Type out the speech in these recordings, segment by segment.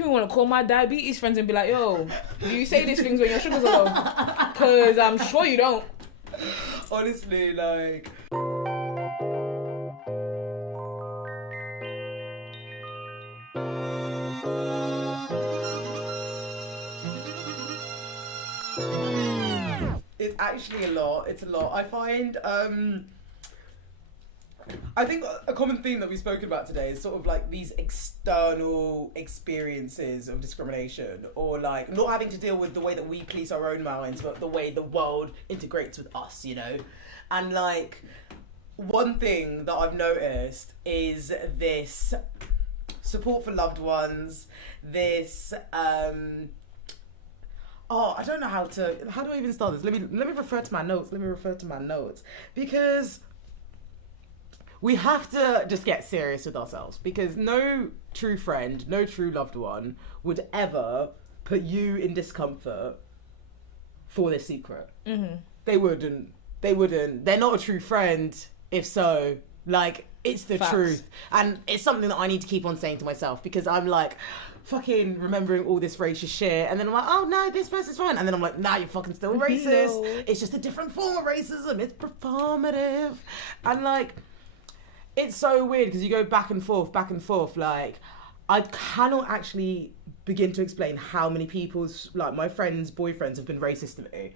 Can we want to call my diabetes friends and be like, yo, do you say these things when your sugar's low? Because I'm sure you don't. Honestly, like... It's actually a lot. It's a lot. I find... I think a common theme that we've spoken about today is sort of like these external experiences of discrimination, or like not having to deal with the way that we police our own minds, but the way the world integrates with us, you know? And like, one thing that I've noticed is this support for loved ones, this, I don't know how do I even start this? Let me refer to my notes. Because we have to just get serious with ourselves, because no true friend, no true loved one would ever put you in discomfort for this secret. Mm-hmm. They wouldn't. They're not a true friend if so. Like, it's the Facts. truth. And it's something that I need to keep on saying to myself, because I'm like fucking remembering all this racist shit, and then I'm like, oh no, this person's fine, and then I'm like, nah, you're fucking still racist. No. It's just a different form of racism. It's performative. And like, it's so weird because you go back and forth. Like, I cannot actually begin to explain how many people's, like, my friends' boyfriends have been racist to me.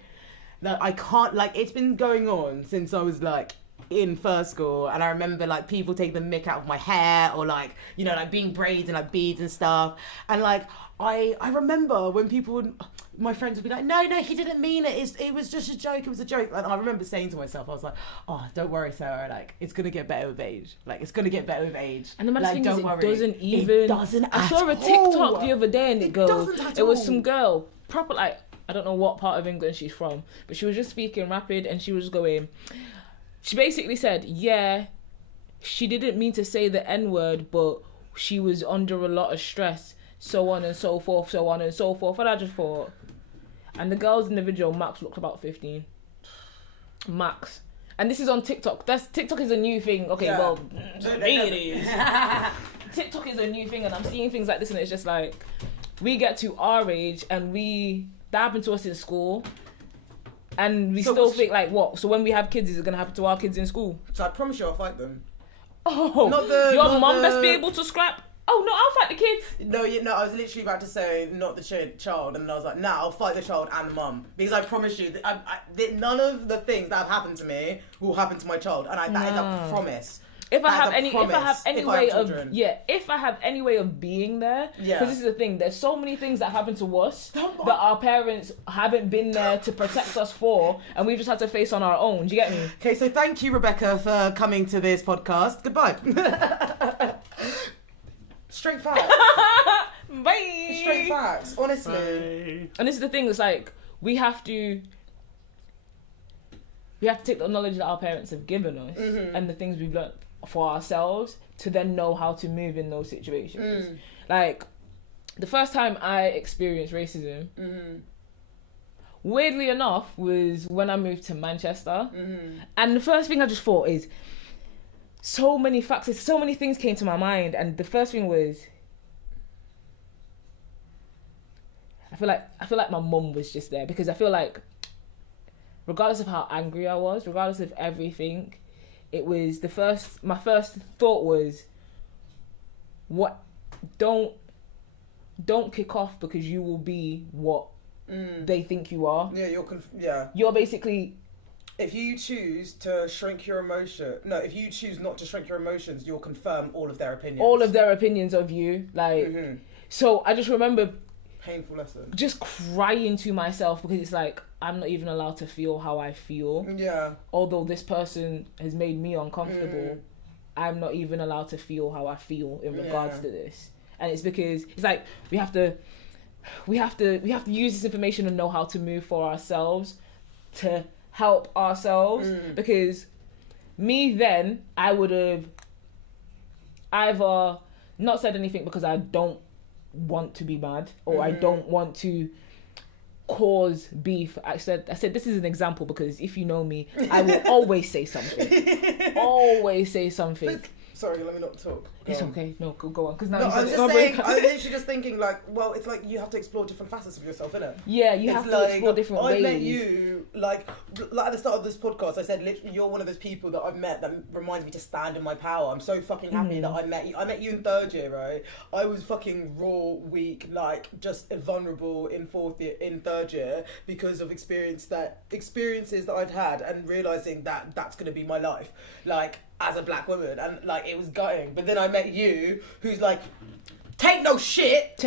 Like, I can't, like, it's been going on since I was, like, in first school, and I remember, like, people taking the mick out of my hair, or, like, you know, like, being braids and, like, beads and stuff. And, like, I remember when people would, my friends would be like, no, he didn't mean it. It was just a joke. It was a joke. And I remember saying to myself, I was like, oh, don't worry, Sarah. Like, it's going to get better with age. Like, it's going to get better with age. And the matter like, thing don't is, worry. it doesn't I saw a TikTok the other day, and it was some girl, proper, like, I don't know what part of England she's from, but she was just speaking rapid, and she was going, she basically said, yeah, she didn't mean to say the N-word, but she was under a lot of stress, so on and so forth. And I just thought, and the girl's individual, Max, looked about 15. Max. And this is on TikTok. TikTok is a new thing. Okay, yeah. Well, to me it is. TikTok is a new thing, and I'm seeing things like this, and it's just like, we get to our age, and that happened to us in school, and we still think, like, what? So when we have kids, is it going to happen to our kids in school? So I promise you I'll fight them. Oh, your mum best be able to scrap? Oh, no, I'll fight the kids. No, I was literally about to say not the child, and then I was like, nah, I'll fight the child and the mum. Because I promise you, that none of the things that have happened to me will happen to my child. And that is a promise. If I have any way of being there, because this is the thing, there's so many things that happen to us that our parents haven't been there to protect us for, and we've just had to face on our own. Do you get me? Okay, so thank you, Rebecca, for coming to this podcast. Goodbye. Straight facts. Bye. Straight facts, honestly. Bye. And this is the thing, it's like, we have to take the knowledge that our parents have given us, mm-hmm. and the things we've learned for ourselves to then know how to move in those situations. Like, the first time I experienced racism, mm-hmm. weirdly enough, was when I moved to Manchester. Mm-hmm. And the first thing I just thought is, so many factors, so many things came to my mind, and the first thing was, I feel like my mum was just there, because I feel like, regardless of how angry I was, regardless of everything, it was my first thought was, what, don't kick off, because you will be what they think you are. Yeah, you're basically, if you choose to shrink your if you choose not to shrink your emotions, you'll confirm all of their opinions of you. Like, mm-hmm. So I just remember, painful lesson, just crying to myself, because it's like, I'm not even allowed to feel how I feel. Yeah. Although this person has made me uncomfortable, I'm not even allowed to feel how I feel in regards to this. And it's because it's like, we have to use this information and know how to move for ourselves, to help ourselves. Because me then, I would have either not said anything because I don't want to be mad, or I don't want to cause beef. I said this is an example, because if you know me, I will always say something. Always say something. Sorry, let me not talk. It's okay. No, go on. Because now No, I was it's just saying. I was literally just thinking, like, well, it's like you have to explore different facets of yourself, innit? Yeah, you have to explore different ways. I met you, like at the start of this podcast, I said, literally, you're one of those people that I've met that reminds me to stand in my power. I'm so fucking happy that I met you. I met you in third year, right? I was fucking raw, weak, like, just vulnerable in third year because of experiences that I'd had and realising that that's going to be my life. Like, as a black woman, and like it was gutting. But then I met you, who's like, take no shit.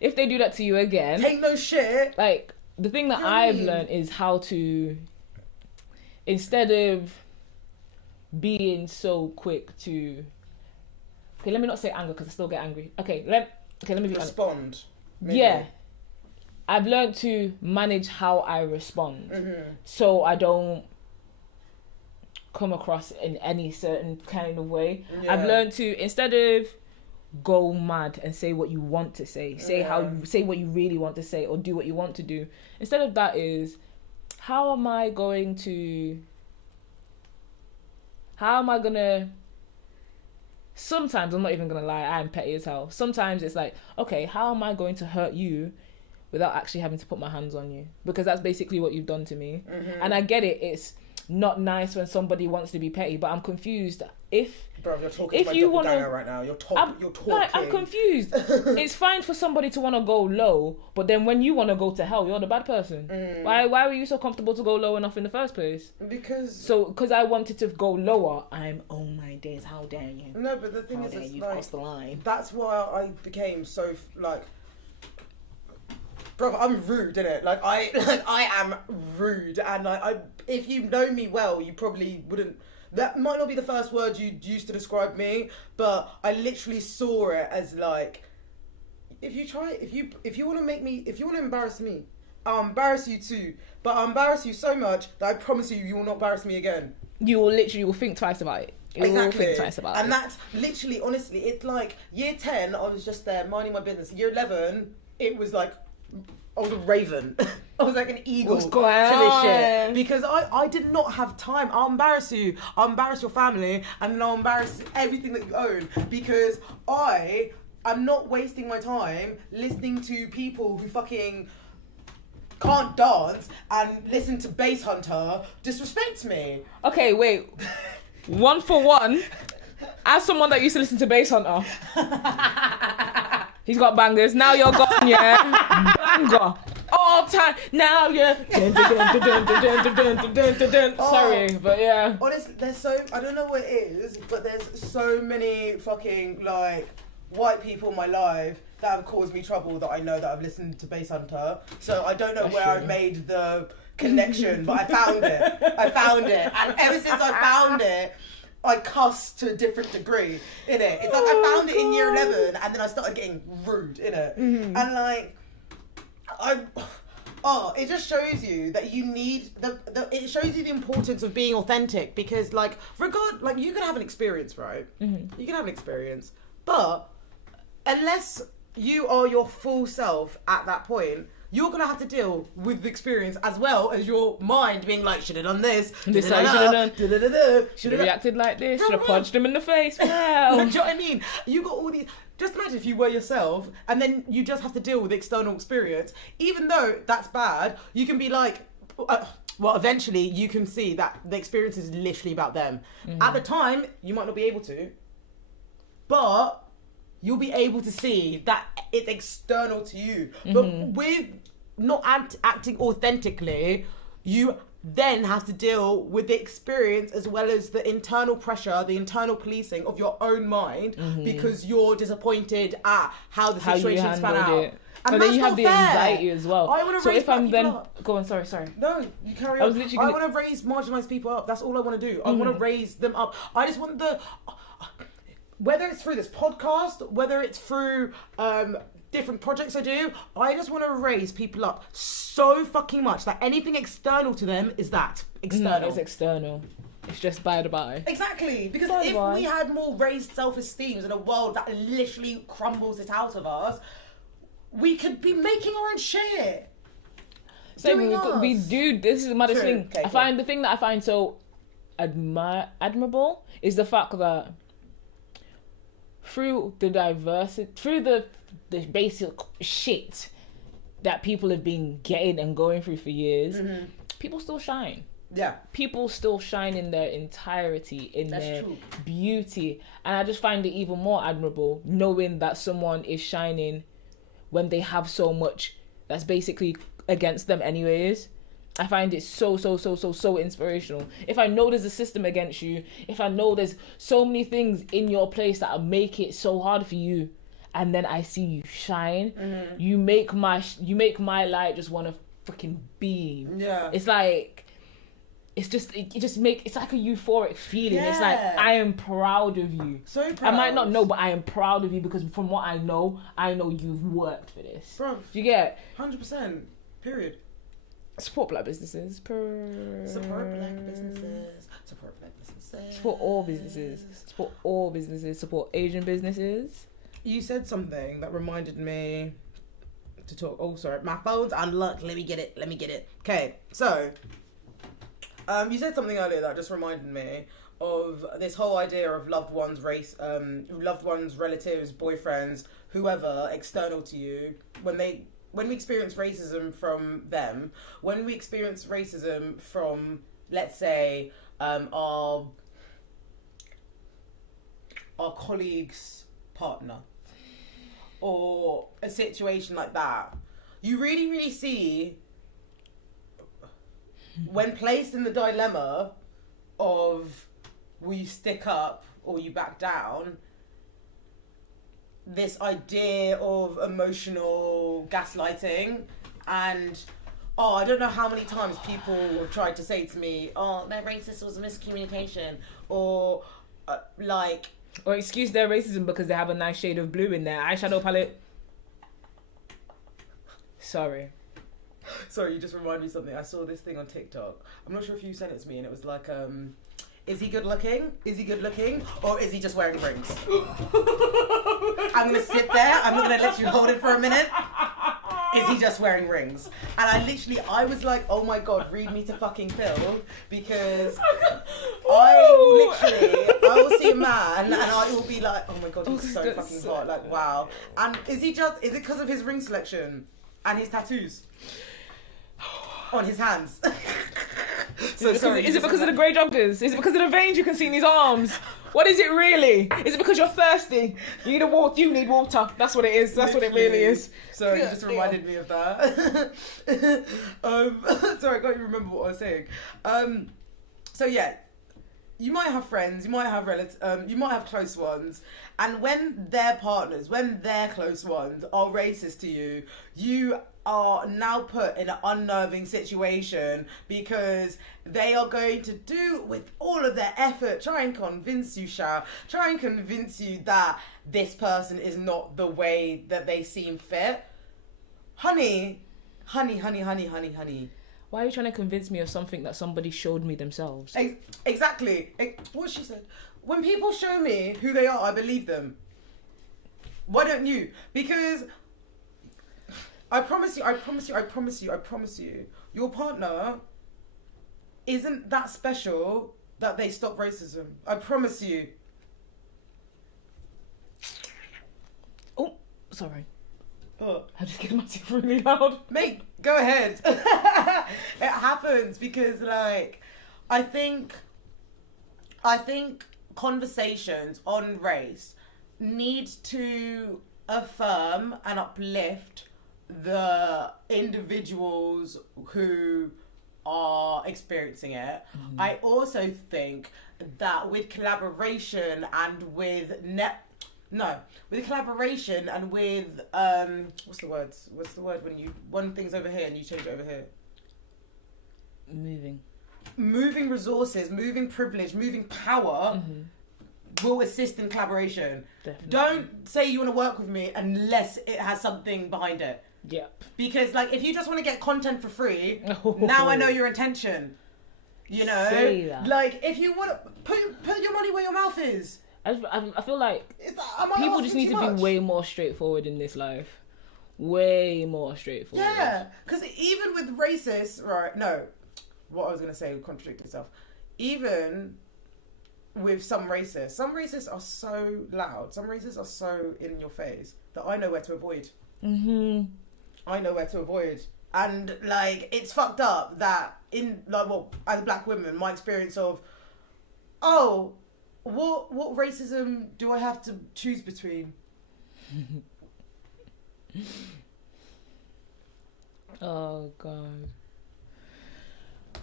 If they do that to you again, take no shit. Like, the thing that I've learned is how to, instead of being so quick to, okay, let me not say anger because I still get angry. Okay, let me be respond. Maybe. Yeah, I've learned to manage how I respond, so I don't come across in any certain kind of way. Yeah. I've learned to, instead of go mad and say what you want to say, say what you really want to say, or do what you want to do. Instead of that is, how am I gonna sometimes, I'm not even gonna lie, I'm petty as hell. Sometimes it's like, okay, how am I going to hurt you without actually having to put my hands on you? Because that's basically what you've done to me. And I get it, it's not nice when somebody wants to be petty, but I'm confused. Bro, you're talking to my doppelganger right now. You're talking. Like, I'm confused. It's fine for somebody to want to go low, but then when you want to go to hell, you're the bad person. Why were you so comfortable to go low enough in the first place? Because I wanted to go lower. Oh my days, how dare you? No, but the thing is, it's you've like, crossed the line. That's why I became so like. Bro, I'm rude, innit? I am rude, and if you know me well, you probably wouldn't. That might not be the first word you'd use to describe me, but I literally saw it as like, if you want to embarrass me, I'll embarrass you too. But I'll embarrass you so much that I promise you will not embarrass me again. You will think twice about it. Exactly. Think twice about and that's literally, honestly, it's like year 10, I was just there minding my business. Year 11, it was like, I was a raven. I was like an eagle. What's going on? Because I did not have time. I'll embarrass you. I'll embarrass your family. And then I'll embarrass everything that you own. Because I'm not wasting my time listening to people who fucking can't dance and listen to Bass Hunter disrespect me. Okay, wait. One for one. As someone that used to listen to Bass Hunter, he's got bangers. Now you're gone, yeah. Banger. All time. Now you're. Sorry, but yeah. Honestly, I don't know what it is, but there's so many fucking, like, white people in my life that have caused me trouble that I know that I've listened to Bass Hunter. So I don't know where I've made the connection, but I found it. And ever since I found it, I cuss to a different degree, innit? It's like I found it in year 11 and then I started getting rude, innit? And like, it just shows you that you need, it shows you the importance of being authentic, because like, you can have an experience, right? You can have an experience, but unless you are your full self at that point, you're going to have to deal with the experience as well as your mind being like, should have done this. Should have reacted like this. Should have punched him in the face. Wow. Do you know what I mean? You got all these... Just imagine if you were yourself and then you just have to deal with the external experience. Even though that's bad, you can be like... well, eventually you can see that the experience is literally about them. At the time, you might not be able to. But... you'll be able to see that it's external to you. But with not acting authentically, you then have to deal with the experience as well as the internal pressure, the internal policing of your own mind, because you're disappointed at how the situation span out. And then you have the anxiety as well. I want to raise up. Go on, sorry. No, you carry on. I want to raise marginalised people up. That's all I want to do. I want to raise them up. I just want whether it's through this podcast, whether it's through different projects I do, I just want to raise people up so fucking much that anything external to them is that external. It's external. It's just by the by. Exactly. Because if we had more raised self-esteems in a world that literally crumbles it out of us, we could be making our own shit. So we do. This is the maddest thing. Okay, find the thing that I find so admirable is the fact that through the diversity, through the basic shit that people have been getting and going through for years, people still shine. Yeah. People still shine in their entirety, in their beauty. And I just find it even more admirable knowing that someone is shining when they have so much that's basically against them anyways. I find it so inspirational. If I know there's a system against you, if I know there's so many things in your place that make it so hard for you, and then I see you shine, you make my light just want to freaking beam. Yeah. It's like, it's like a euphoric feeling. Yeah. It's like, I am proud of you. So proud. I might not know, but I am proud of you because from what I know you've worked for this. Bro. Do you get? 100%. Period. Support black businesses. Support black businesses. Support black businesses. Support all businesses. Support all businesses. Support Asian businesses. You said something that reminded me to talk. Oh, sorry. My phone's unlocked. Let me get it. Okay. So, you said something earlier that just reminded me of this whole idea of loved ones, relatives, boyfriends, whoever external to you, when we experience racism from them, when we experience racism from, let's say, our colleague's partner, or a situation like that, you really, really see, when placed in the dilemma of will you stick up or you back down, this idea of emotional gaslighting. And I don't know how many times people have tried to say to me, they're racist, was a miscommunication, or or excuse their racism because they have a nice shade of blue in their eyeshadow palette. Sorry, you just reminded me of something. I saw this thing on TikTok. I'm not sure if you sent it to me, and it was like, is he good looking? Or is he just wearing rings? I'm going to sit there. I'm not going to let you hold it for a minute. Is he just wearing rings? And I was like, oh my God, read me to fucking Phil. Because I will see a man and I will be like, oh my God, he's so fucking hot. Like, wow. And is it because of his ring selection and his tattoos on his hands? Is it because of the grey joggers? Is it because of the veins you can see in his arms? What is it really? Is it because you're thirsty? You need water. That's what it is. That's what it really is. So you just reminded me of that. Sorry, I can't even remember what I was saying. So yeah, you might have friends, you might have relatives, you might have close ones, and when their partners, when their close ones are racist to you, you are now put in an unnerving situation because they are going to do with all of their effort try and convince you that this person is not the way that they seem fit. Honey. Why are you trying to convince me of something that somebody showed me themselves? Exactly. What she said. When people show me who they are, I believe them. Why don't you? Because I promise you, your partner isn't that special that they stop racism. I promise you. Oh, sorry. I just get my teeth really loud. Mate, go ahead. It happens because, like, I think conversations on race need to affirm and uplift the individuals who are experiencing it. I also think that with collaboration and with collaboration and with what's the word when you one thing's over here and you change it over here? Moving resources, moving privilege, moving power will assist in collaboration. Definitely. Don't say you want to work with me unless it has something behind it. Yeah. Because, like, if you just want to get content for free, now I know your intention. You know? Say that. Like, if you want to put your money where your mouth is. I feel like people just need to be way more straightforward in this life. Way more straightforward. Yeah. Because even with racists, right, no. What I was going to say would contradict itself. Even with some racists. Some racists are so loud. Some racists are so in your face that I know where to avoid. Mm-hmm. I know where to avoid. And, like, it's fucked up that in, like, well, as a black woman, my experience of, oh, what racism do I have to choose between? Oh, God.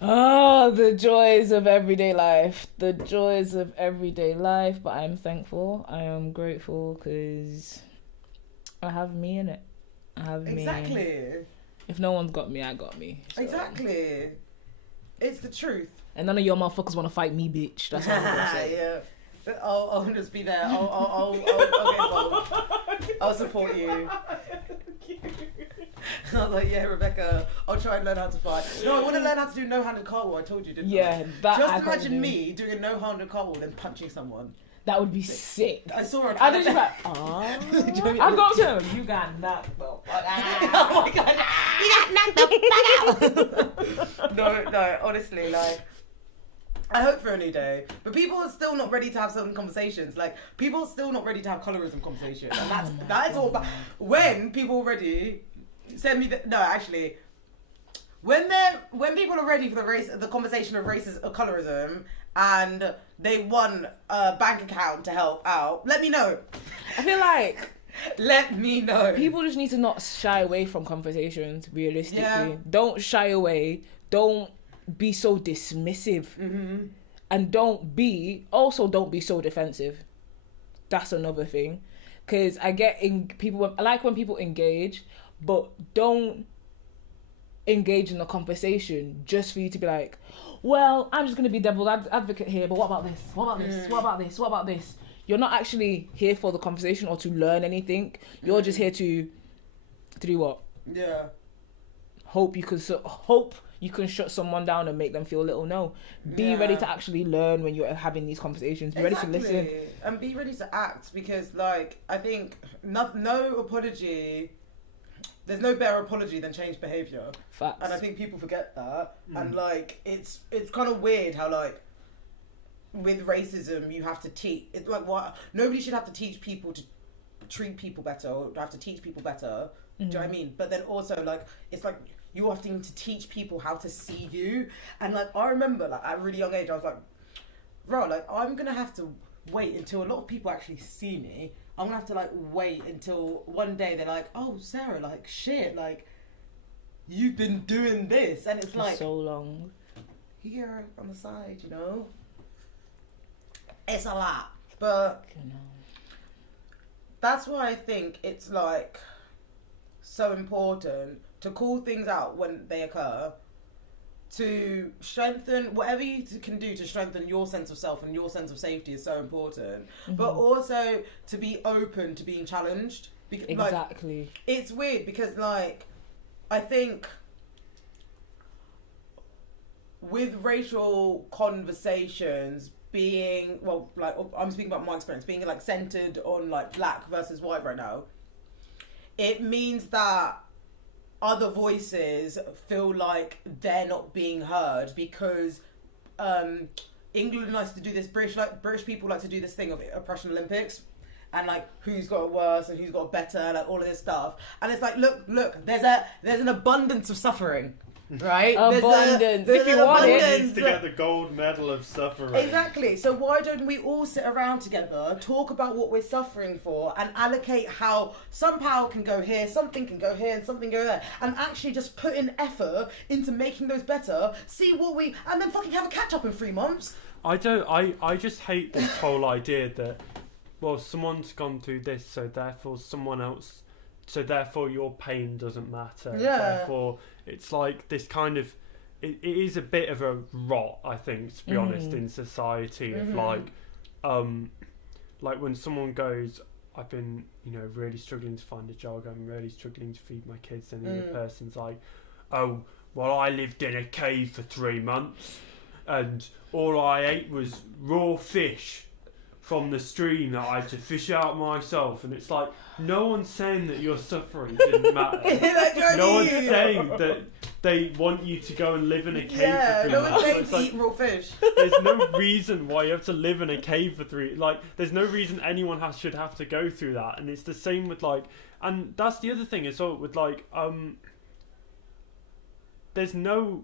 Oh, the joys of everyday life. The joys of everyday life. But I'm thankful. I am grateful because I have me in it. I have me. Exactly. If no one's got me, I got me. So. Exactly. It's the truth. And none of your motherfuckers want to fight me, bitch. That's what I'm gonna say. Yeah. I'll just be there. I'll get involved. I'll support you. I was like, yeah, Rebecca, I'll try and learn how to fight. No, I want to learn how to do no-handed cartwheel. I told you, didn't I? Yeah, that Just I imagine me doing a no-handed cartwell and punching someone. That would be sick. I saw her. I just like, oh. I go to him. You got knocked the fuck out. Oh my god. You got knocked the fuck out. No, honestly, like, I hope for a new day. But people are still not ready to have certain conversations. Like, people are still not ready to have colorism conversations. And that is all about. When people are ready, send me the. No, actually. When people are ready for the conversation of colorism, and they want a bank account to help out, let me know. I feel like let me know. People just need to not shy away from conversations, realistically. Yeah. Don't shy away. Don't be so dismissive. Mm-hmm. And don't be so defensive. That's another thing. Because I like when people engage, but don't engage in the conversation just for you to be like, well, I'm just going to be devil's advocate here, but what about this? What about this? What about this? What about this? You're not actually here for the conversation or to learn anything. You're just here to do what? Yeah. Hope you can shut someone down and make them feel little. No. Be ready to actually learn when you're having these conversations. Be ready to listen. And be ready to act, because, like, I think no apology... There's no better apology than changed behaviour. Facts. And I think people forget that. And, like, it's kind of weird how, like, with racism, you have to teach... It's like, what? Nobody should have to teach people to treat people better or have to teach people better. Do you know what I mean? But then also, like, it's like you're having to teach people how to see you. And, like, I remember, like, at a really young age, I was like, bro, like, I'm going to have to wait until a lot of people actually see me. I'm going to have to, like, wait until one day they're like, oh, Sarah, like, shit, like, you've been doing this. And it's for like... so long. Here on the side, you know? It's a lot. But that's why I think it's, like, so important to call things out when they occur, to strengthen whatever you can do to strengthen your sense of self and your sense of safety is so important. But also to be open to being challenged. Exactly. Like, it's weird because, like, I think with racial conversations being, well, like, I'm speaking about my experience, being, like, centered on, like, black versus white right now, it means that other voices feel like they're not being heard because England likes to do this. British people like to do this thing of oppression Olympics, and, like, who's got it worse and who's got it better, like, all of this stuff. And it's like, look, there's an abundance of suffering. Right? Abundance. If you want it. Needs to get the gold medal of suffering. Exactly. So why don't we all sit around together, talk about what we're suffering for, and allocate how some power can go here, something can go here, and something go there, and actually just put in effort into making those better. See and then fucking have a catch up in 3 months. I just hate this whole idea that, well, someone's gone through this, so therefore your pain doesn't matter. Yeah. Therefore, it's like this kind of, it is a bit of a rot, I think, to be honest, in society of like when someone goes, I've been, really struggling to find a job, I'm really struggling to feed my kids, and the other person's like, oh, well, I lived in a cave for 3 months and all I ate was raw fish from the stream that I had to fish out myself. And it's like, no one's saying that your suffering didn't matter. No one's saying that they want you to go and live in a cave Yeah, for 3 no months. one's So saying it's to like, eat raw fish. there's no reason why you have to live in a cave for there's no reason anyone should have to go through that. And it's the same with like, and that's the other thing as well with like, there's no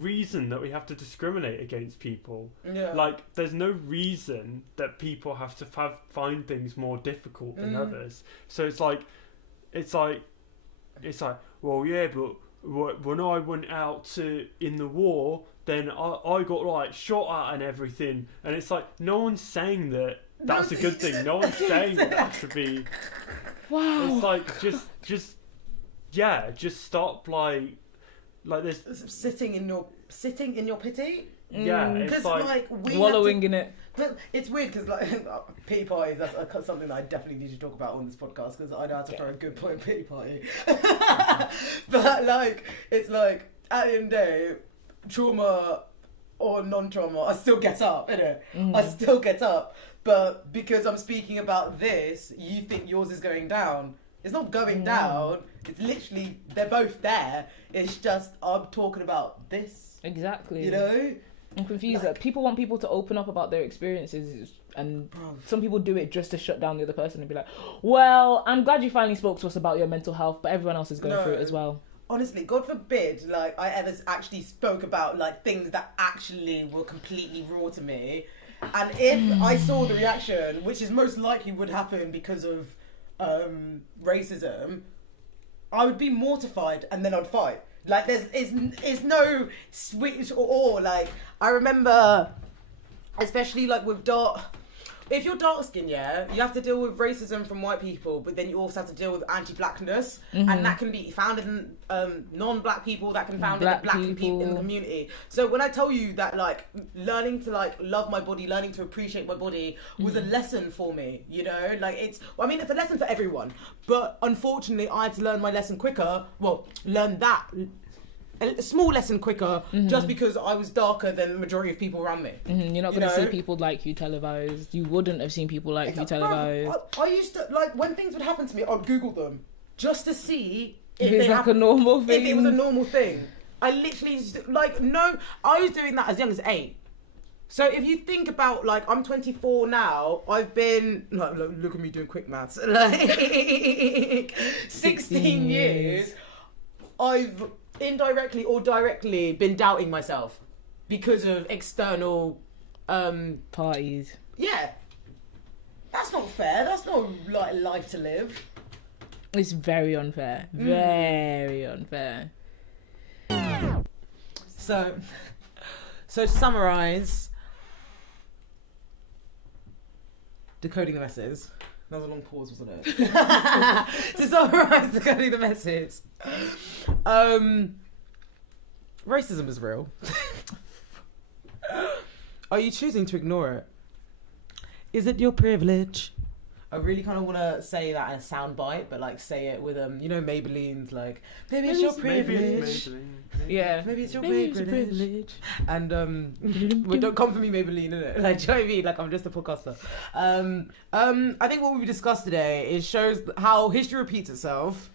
reason that we have to discriminate against people. Yeah. Like, there's no reason that people have to find things more difficult than others. So it's like, well, yeah, but when I went out in the war, then I got like shot at and everything. And it's like, no one's saying that that's a good thing. No one's saying that should be. Wow. It's like just stop like this. Sitting in your pity. Yeah, it's Because like we wallowing in it. It's weird because like pity parties, that's something that I definitely need to talk about on this podcast because I know how to throw a good point pity party. But like it's like at the end of the day, trauma or non-trauma, I still get up, innit? I still get up. But because I'm speaking about this, you think yours is going down. It's not going down. It's literally, they're both there. It's just, I'm talking about this. Exactly. You know? I'm confused. Like, people want people to open up about their experiences, and some people do it just to shut down the other person and be like, well, I'm glad you finally spoke to us about your mental health, but everyone else is going through it as well. Honestly, God forbid, like, I ever actually spoke about, like, things that actually were completely raw to me. And if I saw the reaction, which is most likely would happen because of racism, I would be mortified and then I'd fight. Like, there's no switch or like, I remember, especially like with if you're dark skinned, yeah, you have to deal with racism from white people, but then you also have to deal with anti-blackness, and that can be found in non-black people, that can be found in the black people in the community. So when I tell you that, like, learning to like love my body, learning to appreciate my body was a lesson for me, you know, like it's a lesson for everyone, but unfortunately I had to learn my lesson quicker. Well, learn that. A small lesson quicker, just because I was darker than the majority of people around me. You're not going to see people like you televised. You wouldn't have seen people like you televised. I used to, like, when things would happen to me, I'd Google them just to see if it's like a normal thing. If it was a normal thing. I literally, I was doing that as young as 8. So if you think about, like, I'm 24 now, I've been, look at me doing quick maths, like, 16 years, I've indirectly or directly been doubting myself because of external parties. Yeah, that's not fair. That's not like life to live. It's very unfair. Very unfair. So to summarize, decoding the message. That was a long pause, wasn't it? To summarise, decoding the message. Racism is real. Are you choosing to ignore it? Is it your privilege? I really kind of want to say that in a sound bite, but like say it with Maybelline's like, maybe it's your privilege. Maybe it's your privilege. And well, don't come for me, Maybelline, innit? Like, do you know what I mean? Like, I'm just a podcaster. I think what we discussed today is shows how history repeats itself.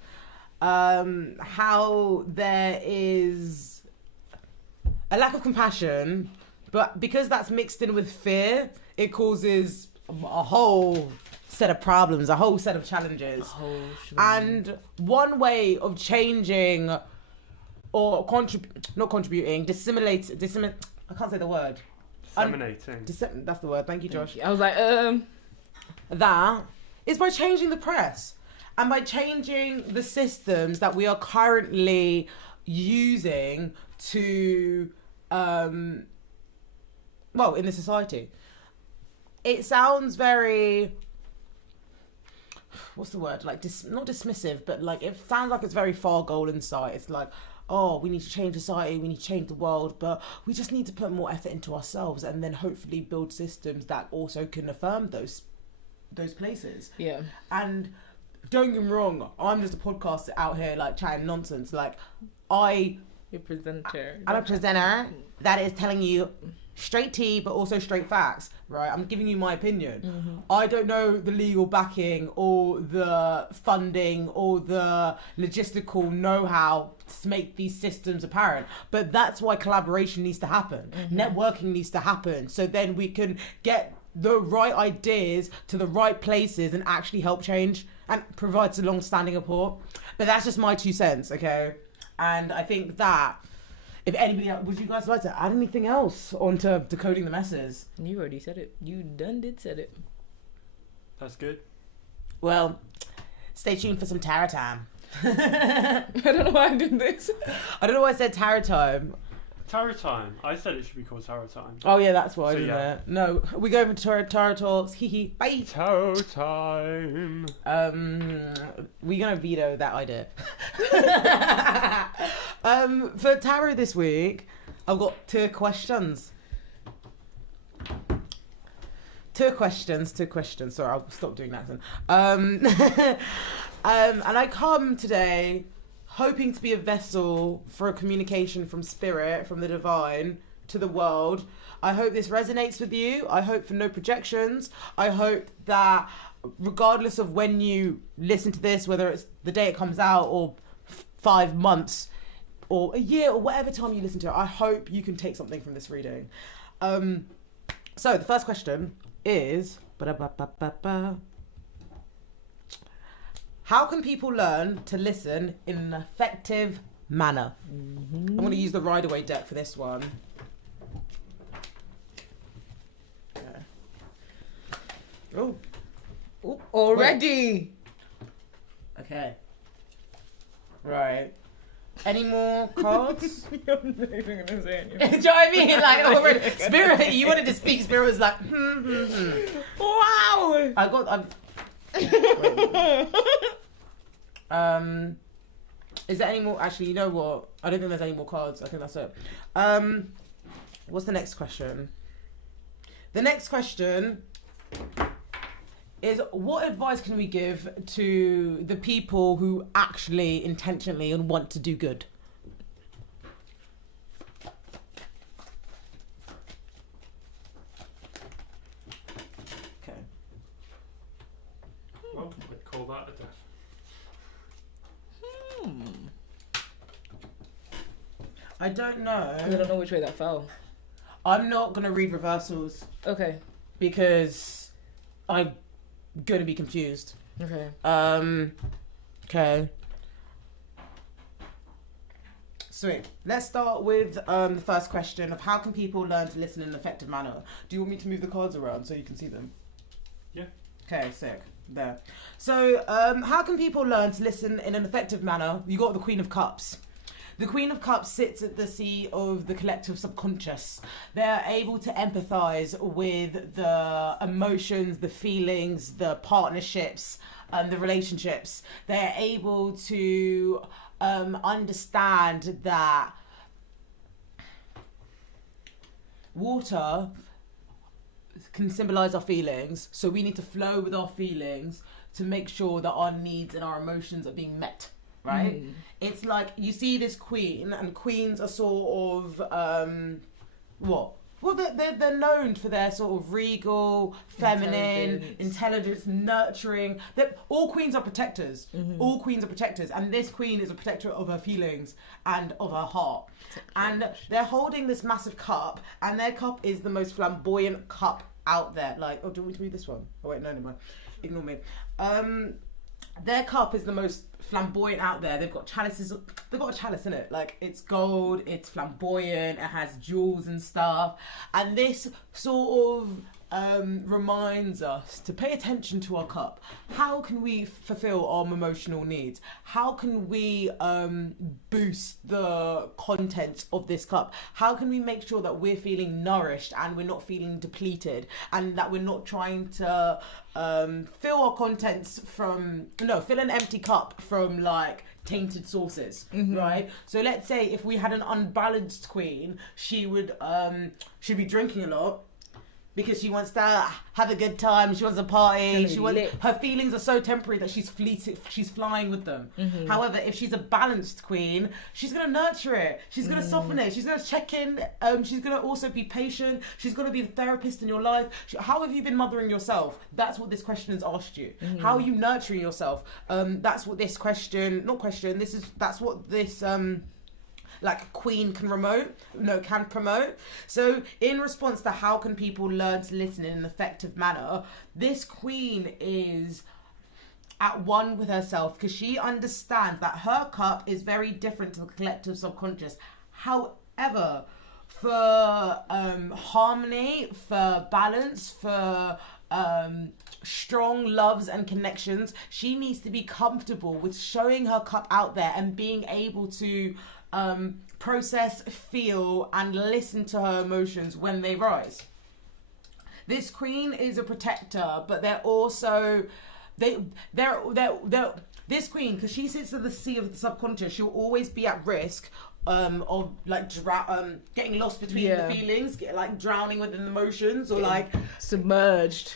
How there is a lack of compassion, but because that's mixed in with fear, it causes a whole set of problems, a whole set of challenges. And one way of changing or not contributing, I can't say the word. Disseminating. That's the word. Thank you, Josh. I was like, That is by changing the press and by changing the systems that we are currently using to, in the society. It sounds very, what's the word? Like, not dismissive, but like, it sounds like it's very far goal in sight. It's like, oh, we need to change society, we need to change the world, but we just need to put more effort into ourselves and then hopefully build systems that also can affirm those places. yeah. And don't get me wrong, I'm just a podcaster out here like chatting nonsense. Like, I You're a presenter. I'm a presenter that is telling you straight tea, but also straight facts, right? I'm giving you my opinion. Mm-hmm. I don't know the legal backing or the funding or the logistical know-how to make these systems apparent. But that's why collaboration needs to happen. Mm-hmm. Networking needs to happen. So then we can get the right ideas to the right places and actually help change and provide some long-standing support. But that's just my 2 cents, okay? And I think that if anybody else, would you guys like to add anything else onto decoding the messes? You already said it. You done did said it. That's good. Well, stay tuned for some tarot time. I don't know why I'm doing this. I don't know why I said tarot time. Tarot time. I said it should be called tarot time. Oh yeah, that's why, So, isn't yeah. it? No, we go over to tarot talks. Hee hee. Bye. Tarot time. We're gonna veto that idea. For tarot this week, I've got 2 questions. 2 questions. Sorry, I'll stop doing that then. And I come today hoping to be a vessel for a communication from spirit, from the divine, to the world. I hope this resonates with you. I hope for no projections. I hope that regardless of when you listen to this, whether it's the day it comes out or 5 months or a year or whatever time you listen to it, I hope you can take something from this reading. So the first question is, how can people learn to listen in an effective manner? I'm going to use the Rider-Waite deck for this one. Okay. Oh. Ooh, already. Okay. Right. Any more cards? I'm not even gonna say anything. Do you know what I mean? Like, already, Spirit, you wanted to speak, Spirit was like, Wow. Is there any more? Actually, you know what? I don't think there's any more cards. I think that's it. What's the next question? The next question is, what advice can we give to the people who actually intentionally and want to do good? Okay. Well, I'd call that a death. I don't I know. don't know which way that fell. I'm not going to read reversals Okay. because I'm going to be confused. Okay. Okay. Sweet. Let's start with the first question of how can people learn to listen in an effective manner? Do you want me to move the cards around so you can see them? Yeah. Okay, sick. There. So, how can people learn to listen in an effective manner? You got the Queen of Cups. The Queen of Cups sits at the seat of the collective subconscious. They're able to empathise with the emotions, the feelings, the partnerships, the relationships. They're able to understand that water can symbolise our feelings, so we need to flow with our feelings to make sure that our needs and our emotions are being met. Right? It's like you see this queen, and queens are sort of what? Well, they're known for their sort of regal, feminine, intelligence, nurturing. All queens are protectors. All queens are protectors, and this queen is a protector of her feelings and of her heart. And they're holding this massive cup, and their cup is the most flamboyant cup out there. Like, oh, do you want me to read this one? Oh wait, no, never mind. Ignore me. Their cup is the most flamboyant out there. They've got chalices. They've got a chalice in it. Like, it's gold, it's flamboyant, it has jewels and stuff. And this sort of reminds us to pay attention to our cup. How can we fulfill our emotional needs? How can we boost the contents of this cup? How can we make sure that we're feeling nourished and we're not feeling depleted, and that we're not trying to fill our contents from, fill an empty cup from like tainted sources, right? So let's say if we had an unbalanced queen, she'd be drinking a lot, because she wants to have a good time. She wants a party. Lit. Her feelings are so temporary that she's flying with them. However, if she's a balanced queen, she's gonna nurture it. She's gonna soften it. She's gonna check in. She's gonna also be patient. She's gonna be the therapist in your life. How have you been mothering yourself? That's what this question has asked you. How are you nurturing yourself? That's what this question. That's what this like queen can promote. So in response to how can people learn to listen in an effective manner, this queen is at one with herself because she understands that her cup is very different to the collective subconscious. However, for harmony, for balance, for strong loves and connections, she needs to be comfortable with showing her cup out there and being able to process, feel, and listen to her emotions when they rise. This queen is a protector, but they're also this queen, because she sits at the sea of the subconscious, she'll always be at risk of like getting lost between the feelings, drowning within the emotions, or like submerged,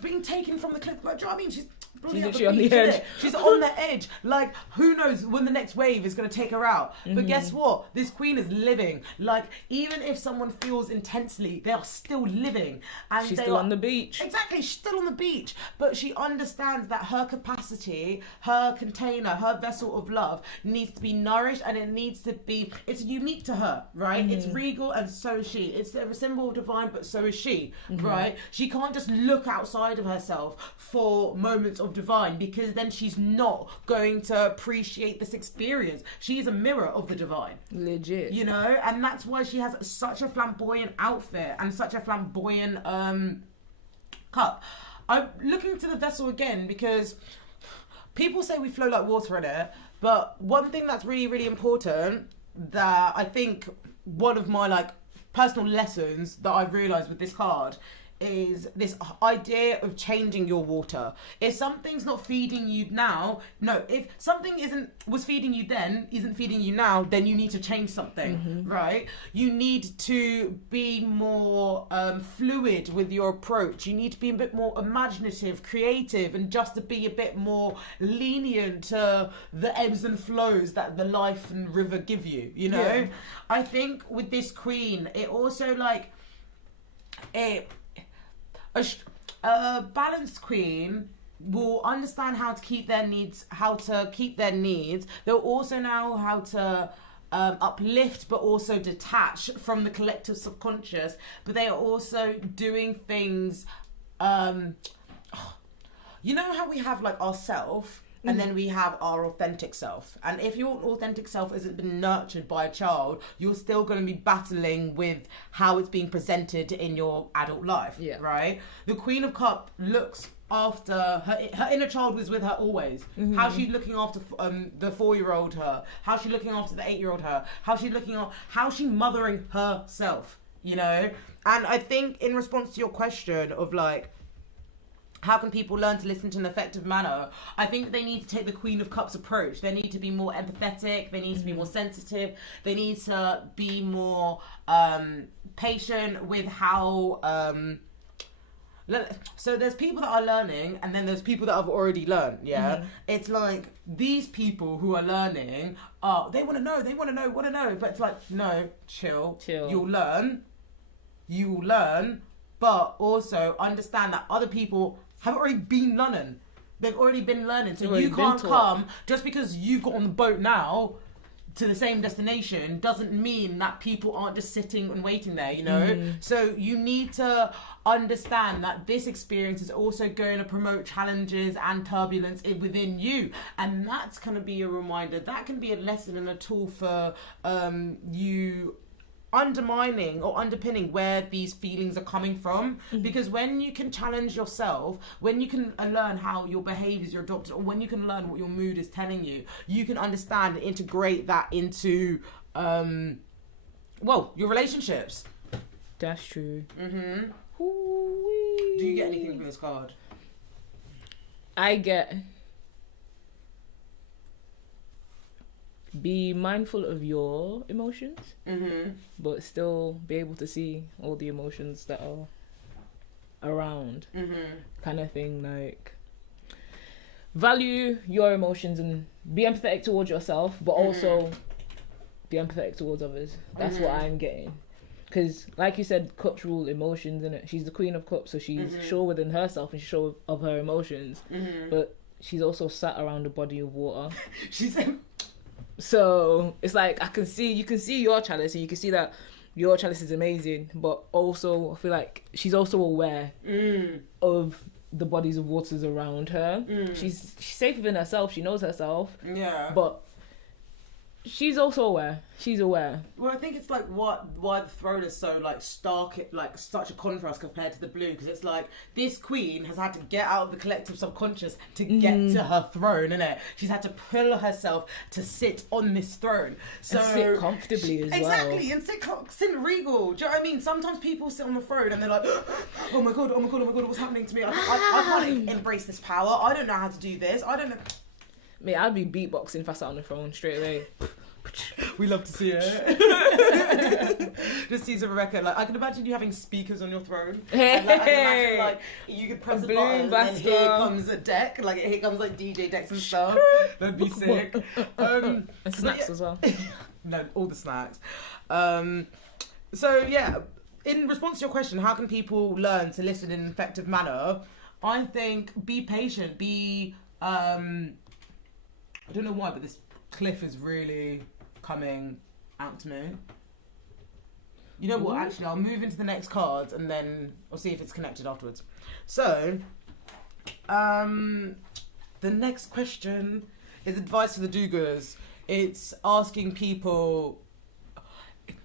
being taken from the cliff. Like, do you know what I mean? She's literally on the edge. She's on the edge. Like, who knows when the next wave is going to take her out. But guess what? This queen is living. Like, even if someone feels intensely, they are still living. And she's still on the beach. Exactly, she's still on the beach. But she understands that her capacity, her container, her vessel of love needs to be nourished, and it's unique to her, right? It's regal, and so is she. It's a symbol of divine, but so is she, right? She can't just look outside of herself for moments of divine, because then she's not going to appreciate this experience. She's a mirror of the divine, legit, you know. And that's why she has such a flamboyant outfit and such a flamboyant cup. I'm looking to the vessel again because people say we flow like water in it, but one thing that's really, really important, that I think one of my like personal lessons that I've realized with this card, is this idea of changing your water. If something's not feeding you now, if something was feeding you then, isn't feeding you now, then you need to change something, right? You need to be more fluid with your approach. You need to be a bit more imaginative, creative, and just to be a bit more lenient to the ebbs and flows that the life and river give you, you know? Yeah. I think with this queen, it also like a balanced queen will understand how to keep their needs. They'll also know how to uplift, but also detach from the collective subconscious. But they are also doing things. You know how we have like ourself, and then we have our authentic self. And if your authentic self hasn't been nurtured by a child, you're still going to be battling with how it's being presented in your adult life, right? The Queen of Cups looks after her inner child was with her always. How's she looking after the 4-year-old her? How's she looking after the 8-year-old her? How's she mothering herself, you know? And I think in response to your question of like, how can people learn to listen to an effective manner? I think they need to take the Queen of Cups approach. They need to be more empathetic. They need to be more sensitive. They need to be more patient with how... So there's people that are learning, and then there's people that have already learned, It's like these people who are learning, they want to know. But it's like, no, chill. You'll learn, but also understand that other people have already been learning. They've already been learning. So you can't come, just because you've got on the boat now to the same destination, doesn't mean that people aren't just sitting and waiting there, you know? So you need to understand that this experience is also going to promote challenges and turbulence within you. And that's going to be a reminder. That can be a lesson and a tool for you undermining or underpinning where these feelings are coming from, because when you can challenge yourself, when you can learn how your behaviors are adopted, or when you can learn what your mood is telling you, you can understand and integrate that into your relationships. That's true. Do you get anything from this card? I get be mindful of your emotions, but still be able to see all the emotions that are around, kind of thing. Like, value your emotions and be empathetic towards yourself, but also be empathetic towards others. That's what I'm getting. Because, like you said, cups rule emotions, innit? She's the queen of cups, so she's sure within herself and she's sure of her emotions. But she's also sat around a body of water. So it's like you can see your chalice, and you can see that your chalice is amazing. But also, I feel like she's also aware of the bodies of waters around her. She's safe within herself. She knows herself. Yeah. But she's also aware. She's aware. Well, I think it's like why the throne is so like stark, like such a contrast compared to the blue, because it's like this queen has had to get out of the collective subconscious to get to her throne, innit? She's had to pull herself to sit on this throne, so and sit comfortably as well. Exactly, and sit regal. Do you know what I mean? Sometimes people sit on the throne and they're like, oh my god, what's happening to me? I can't embrace this power. I don't know how to do this. I don't know. Mate, I'd be beatboxing if I sat on the throne straight away. We love to see it. Just sees Rebecca. Like, I can imagine you having speakers on your throne. And, like, I can imagine, like, you could press a button and then here comes a deck. Like, here comes like DJ decks and stuff. That'd be sick. And snacks as well. No, all the snacks. So yeah, in response to your question, how can people learn to listen in an effective manner? I think be patient. I don't know why, but this cliff is really coming out to me. You know what, actually, I'll move into the next cards and then I'll see if it's connected afterwards. So, the next question is advice for the do-gooders. It's asking people...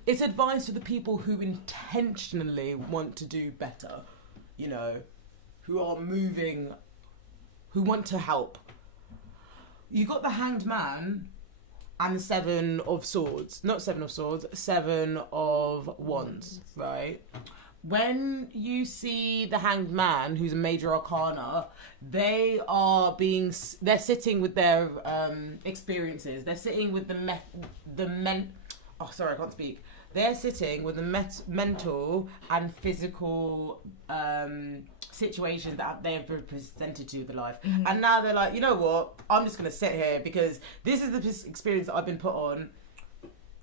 It's advice for the people who intentionally want to do better, you know, who are moving, who want to help. You got the Hanged Man and the Seven of Swords. Not Seven of Swords, Seven of Wands, right? When you see the Hanged Man, who's a major arcana, they're sitting with their experiences. They're sitting with They're sitting with the mental and physical situations that they have been presented to the life. And now they're like, you know what? I'm just going to sit here because this is the experience that I've been put on.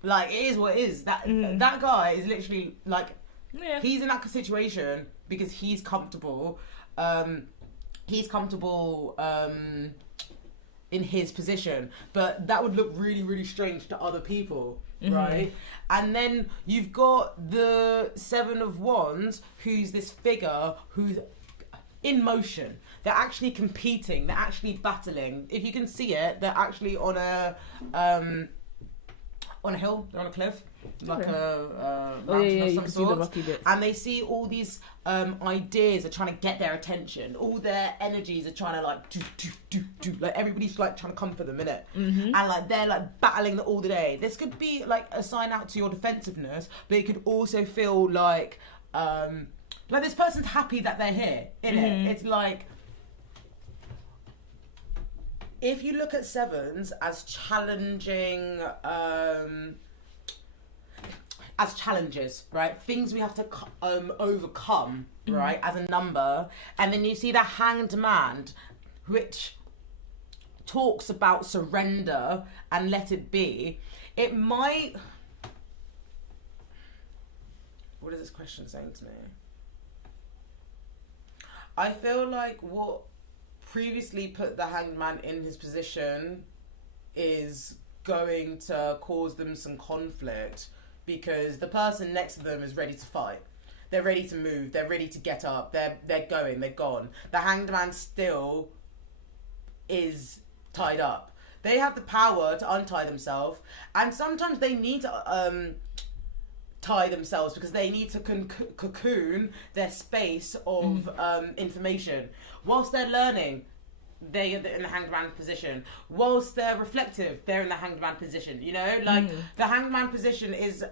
Like, it is what it is. That guy is literally like, he's in that situation because he's comfortable. In his position, but that would look really, really strange to other people, right? And then you've got the Seven of Wands, who's this figure who's in motion. They're actually competing. They're actually battling. If you can see it, they're actually on a hill. They're on a cliff, like a mountain of some sort. And they see all these ideas are trying to get their attention. All their energies are trying to like do. Like everybody's like trying to come for them, innit? And like they're like battling all the day. This could be like a sign out to your defensiveness, but it could also feel like this person's happy that they're here, innit? It's like, if you look at sevens as challenging, as challenges, right? Things we have to overcome, right? As a number. And then you see the Hanged Man, which talks about surrender and let it be. It might... What is this question saying to me? I feel like what previously put the Hanged Man in his position is going to cause them some conflict, because the person next to them is ready to fight. They're ready to move. They're ready to get up. They're gone. The Hanged Man still is tied up. They have the power to untie themselves, and sometimes they need to tie themselves because they need to cocoon their space of information. Whilst they're learning, they're in the Hanged Man position. Whilst they're reflective, they're in the Hanged Man position. You know, like the Hanged Man position is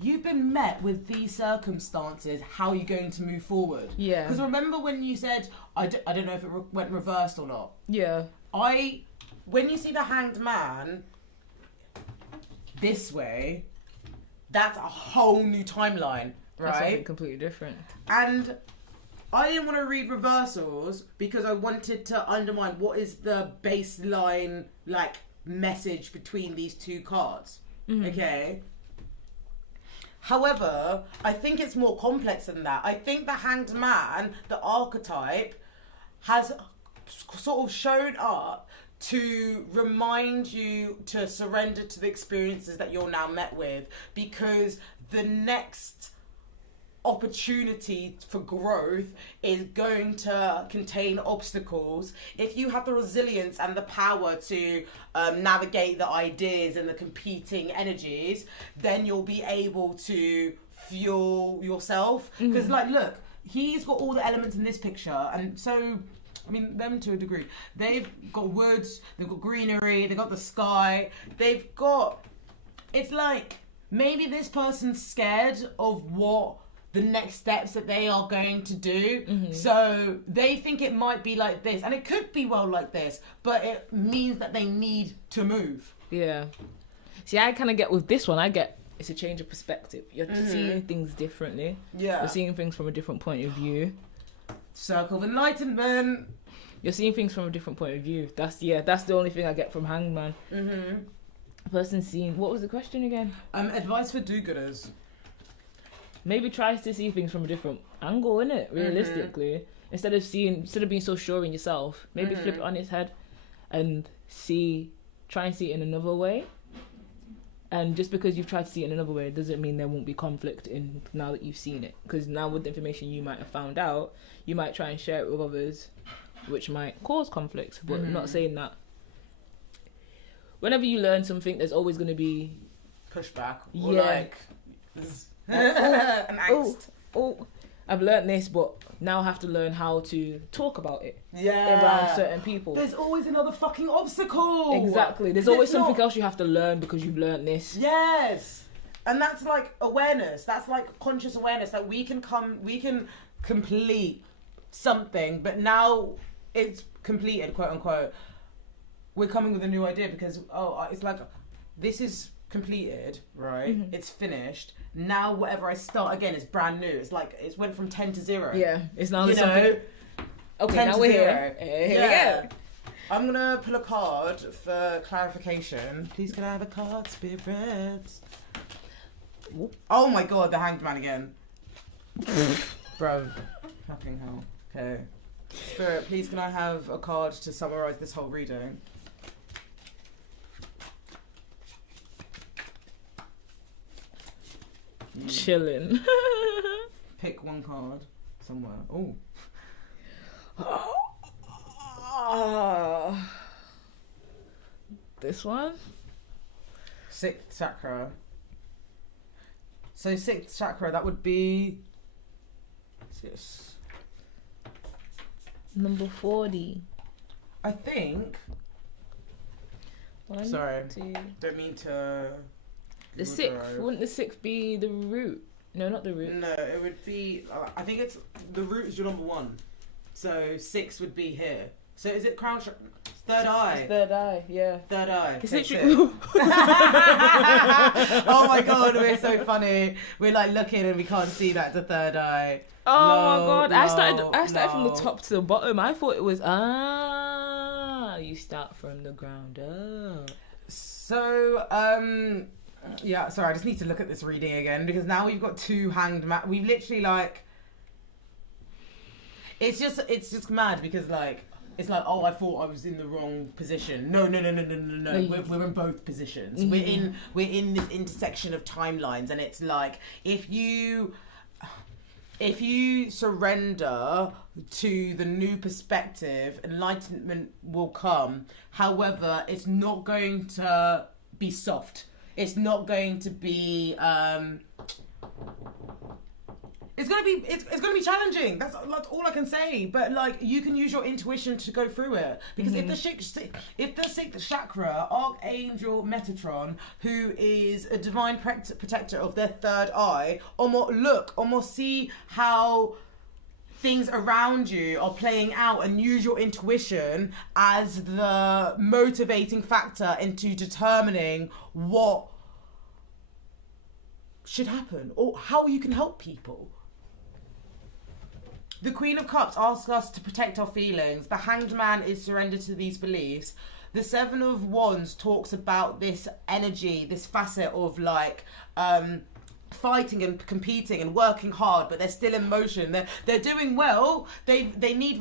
you've been met with these circumstances. How are you going to move forward? Yeah. Because remember when you said, I don't know if it went reversed or not. Yeah. When you see the Hanged Man this way, that's a whole new timeline, That's something right? completely different. And I didn't want to read reversals because I wanted to undermine what is the baseline, like, message between these two cards. Okay? However, I think it's more complex than that. I think the Hanged Man, the archetype, has sort of shown up to remind you to surrender to the experiences that you're now met with, because the next opportunity for growth is going to contain obstacles. If you have the resilience and the power to navigate the ideas and the competing energies, then you'll be able to fuel yourself. Because like, look, he's got all the elements in this picture, and so I mean, them to a degree. They've got woods, they've got greenery, they've got the sky, they've got... It's like, maybe this person's scared of what the next steps that they are going to do. So they think it might be like this, and it could be well like this, but it means that they need to move. Yeah. See, I kind of get with this one, it's a change of perspective. You're seeing things differently. Yeah. You're seeing things from a different point of view. Circle of Enlightenment. You're seeing things from a different point of view. That's the only thing I get from Hanged Man. A person seeing... What was the question again? Advice for do-gooders. Maybe tries to see things from a different angle, innit? Realistically. Instead of being so sure in yourself, maybe flip it on its head and try and see it in another way. And just because you've tried to see it in another way doesn't mean there won't be conflict in now that you've seen it. Because now with the information you might have found out, you might try and share it with others, which might cause conflict. But not saying that. Whenever you learn something, there's always going to be... pushback. Or like... an angst. I've learned this, but now I have to learn how to talk about it around certain people. There's always another fucking obstacle. Exactly. There's always something else you have to learn because you've learned this. Yes. And that's like awareness. That's like conscious awareness that we can complete something, but now it's completed, quote unquote. We're coming with a new idea because, it's like, this is completed, right? It's finished. Now whatever I start again is brand new. It's like it went from 10 to 0. Yeah, it's now you something. Okay, now we're here. Here we go. I'm gonna pull a card for clarification. Please, can I have a card, spirits? Oh my god, the Hanged Man again. Bro, fucking hell. Okay, Spirit, please, can I have a card to summarize this whole reading? Chilling. Pick one card somewhere. Oh. This one? Sixth chakra. So sixth chakra, that would be... Number 40. I think... One, Sorry. two. Don't mean to... The sixth. Wouldn't the sixth be the root? No, not the root. No, it would be... I think it's... The root is your number 1. So 6 would be here. So is it crown chakra? Third eye. It's third eye, yeah. Third eye. It's Okay, literally... oh my god, we're so funny. We're like looking and we can't see that the third eye. Oh my god, I started from the no. top to the bottom. I thought it was you start from the ground up. So yeah, sorry, I just need to look at this reading again because now we've got 2 hanged man. We've literally like it's just mad because like it's like, oh, I thought I was in the wrong position. No. We're in both positions. Mm-hmm. We're in this intersection of timelines, and it's like if you surrender to the new perspective, enlightenment will come. However, it's not going to be soft. It's not going to be it's gonna be challenging. That's like all I can say. But like you can use your intuition to go through it because if the sixth chakra, Archangel Metatron, who is a divine protector of their third eye, almost see how things around you are playing out and use your intuition as the motivating factor into determining what should happen or how you can help people. The Queen of Cups asks us to protect our feelings. The Hanged Man is surrendered to these beliefs. The Seven of Wands talks about this energy, this facet of like fighting and competing and working hard, but they're still in motion. They're doing well. They need